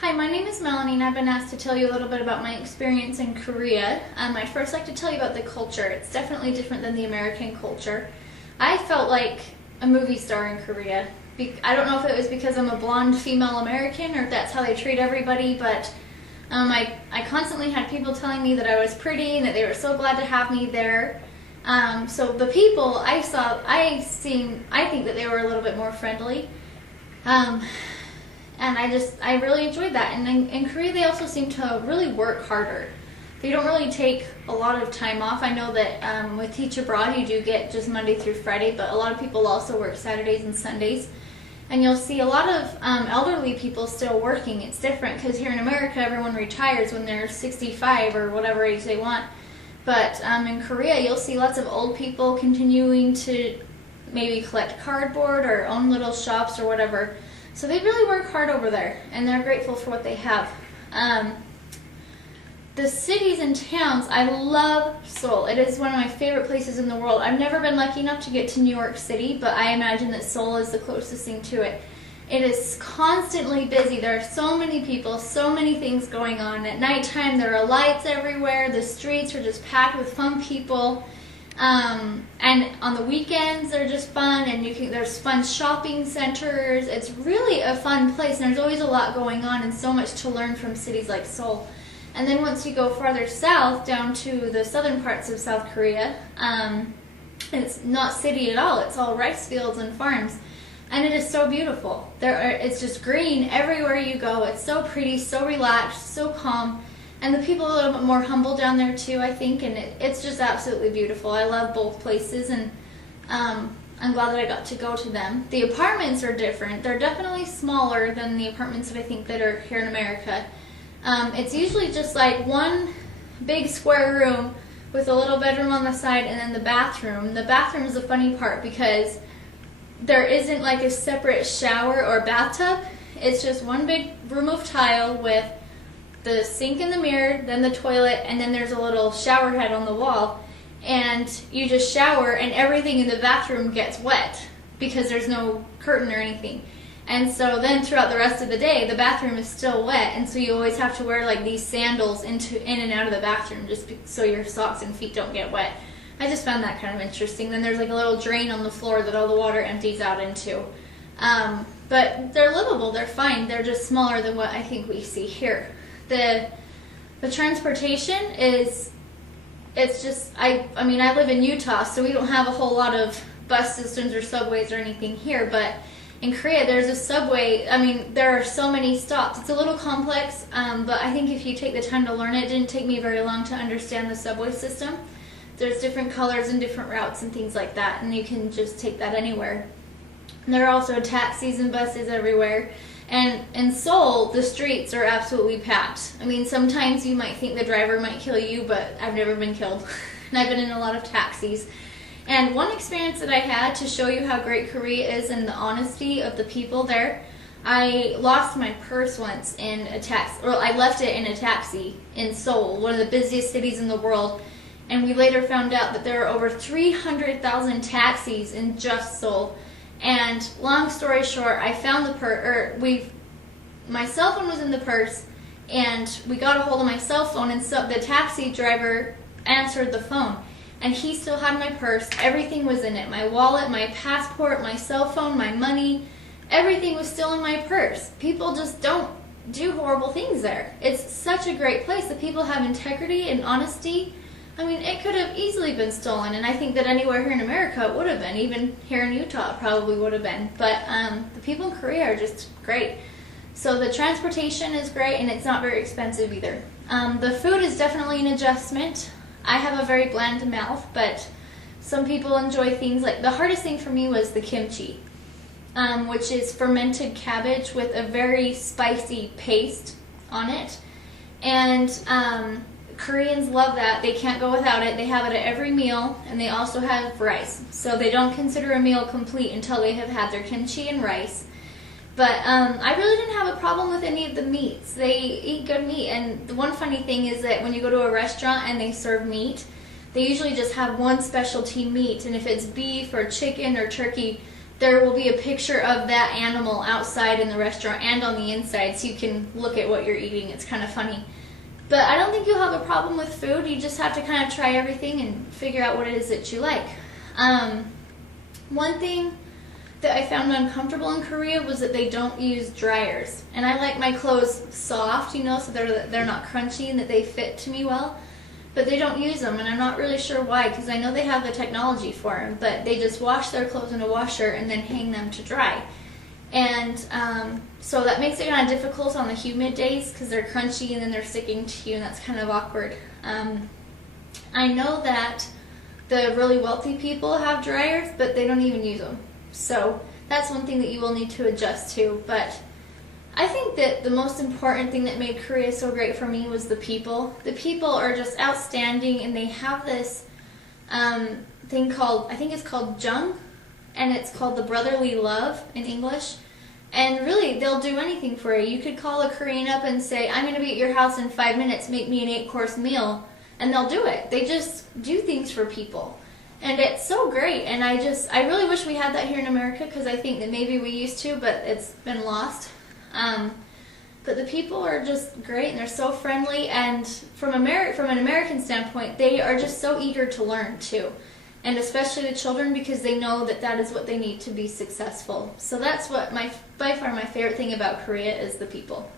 Hi, my name is Melanie and I've been asked to tell you a little bit about my experience in Korea. I'd first like to tell you about the culture. It's definitely different than the American culture. I felt like a movie star in Korea. I don't know if it was because I'm a blonde female American or if that's how they treat everybody, but I constantly had people telling me that I was pretty and that they were so glad to have me there. So the people I saw, I think that they were a little bit more friendly. And I really enjoyed that. And in Korea, they also seem to really work harder. They don't really take a lot of time off. I know that with Teach Abroad, you do get just Monday through Friday, but a lot of people also work Saturdays and Sundays. And you'll see a lot of elderly people still working. It's different because here in America, everyone retires when they're 65 or whatever age they want. But in Korea, you'll see lots of old people continuing to maybe collect cardboard or own little shops or whatever. So they really work hard over there, and they're grateful for what they have. The cities and towns, I love Seoul. It is one of my favorite places in the world. I've never been lucky enough to get to New York City, but I imagine that Seoul is the closest thing to it. It is constantly busy. There are so many people, so many things going on. At nighttime, there are lights everywhere. The streets are just packed with fun people. And on the weekends, they're just fun, and there's fun shopping centers. It's really a fun place, and there's always a lot going on and so much to learn from cities like Seoul. And then once you go farther south, down to the southern parts of South Korea, it's not city at all. It's all rice fields and farms. And it is so beautiful. It's just green everywhere you go. It's so pretty, so relaxed, so calm. And the people are a little bit more humble down there too, I think, and it's just absolutely beautiful. I love both places, and I'm glad that I got to go to them. The apartments are different. They're definitely smaller than the apartments that I think that are here in America. It's usually just like one big square room with a little bedroom on the side and then the bathroom. The bathroom is the funny part because there isn't like a separate shower or bathtub. It's just one big room of tile with the sink in the mirror, then the toilet, and then there's a little shower head on the wall. And you just shower and everything in the bathroom gets wet because there's no curtain or anything. And so then throughout the rest of the day, the bathroom is still wet, and so you always have to wear like these sandals in and out of the bathroom just so your socks and feet don't get wet. I just found that kind of interesting. Then there's like a little drain on the floor that all the water empties out into. But they're livable, they're fine. They're just smaller than what I think we see here. The transportation is, it's just, I mean, I live in Utah, so we don't have a whole lot of bus systems or subways or anything here, but in Korea there's a subway. I mean, there are so many stops. It's a little complex, but I think if you take the time to learn it, it didn't take me very long to understand the subway system. There's different colors and different routes and things like that, and you can just take that anywhere. And there are also taxis and buses everywhere. And in Seoul, the streets are absolutely packed. I mean, sometimes you might think the driver might kill you, but I've never been killed. And I've been in a lot of taxis. And one experience that I had to show you how great Korea is and the honesty of the people there, I lost my purse once in a taxi, or I left it in a taxi in Seoul, one of the busiest cities in the world. And we later found out that there are over 300,000 taxis in just Seoul. And long story short, I found the purse, my cell phone was in the purse, and we got a hold of my cell phone, and so the taxi driver answered the phone, and he still had my purse. Everything was in it. My wallet, my passport, my cell phone, my money, everything was still in my purse. People just don't do horrible things there. It's such a great place. The people have integrity and honesty. I mean, it could have easily been stolen, and I think that anywhere here in America it would have been. Even here in Utah it probably would have been. But the people in Korea are just great. So the transportation is great, and it's not very expensive either. The food is definitely an adjustment. I have a very bland mouth, but some people enjoy things like, the hardest thing for me was the kimchi, which is fermented cabbage with a very spicy paste on it. And Koreans love that. They can't go without it. They have it at every meal, and they also have rice. So they don't consider a meal complete until they have had their kimchi and rice. But I really didn't have a problem with any of the meats. They eat good meat, and the one funny thing is that when you go to a restaurant and they serve meat, they usually just have one specialty meat, and if it's beef or chicken or turkey, there will be a picture of that animal outside in the restaurant and on the inside, so you can look at what you're eating. It's kind of funny. But I don't think you'll have a problem with food. You just have to kind of try everything and figure out what it is that you like. One thing that I found uncomfortable in Korea was that they don't use dryers. And I like my clothes soft, you know, so they're not crunchy and that they fit to me well. But they don't use them, and I'm not really sure why, because I know they have the technology for them, but they just wash their clothes in a washer and then hang them to dry. And so that makes it kind of difficult on the humid days because they're crunchy and then they're sticking to you, and that's kind of awkward. I know that the really wealthy people have dryers, but they don't even use them. So that's one thing that you will need to adjust to. But I think that the most important thing that made Korea so great for me was the people. The people are just outstanding, and they have this thing called, I think it's called jung, and it's called the brotherly love in English. And really, they'll do anything for you. You could call a Korean up and say, I'm going to be at your house in 5 minutes, make me an 8-course meal, and they'll do it. They just do things for people. And it's so great, and I really wish we had that here in America, because I think that maybe we used to, but it's been lost. But the people are just great, and they're so friendly, and from an American standpoint, they are just so eager to learn too. And especially the children, because they know that that is what they need to be successful. So that's what by far my favorite thing about Korea is the people.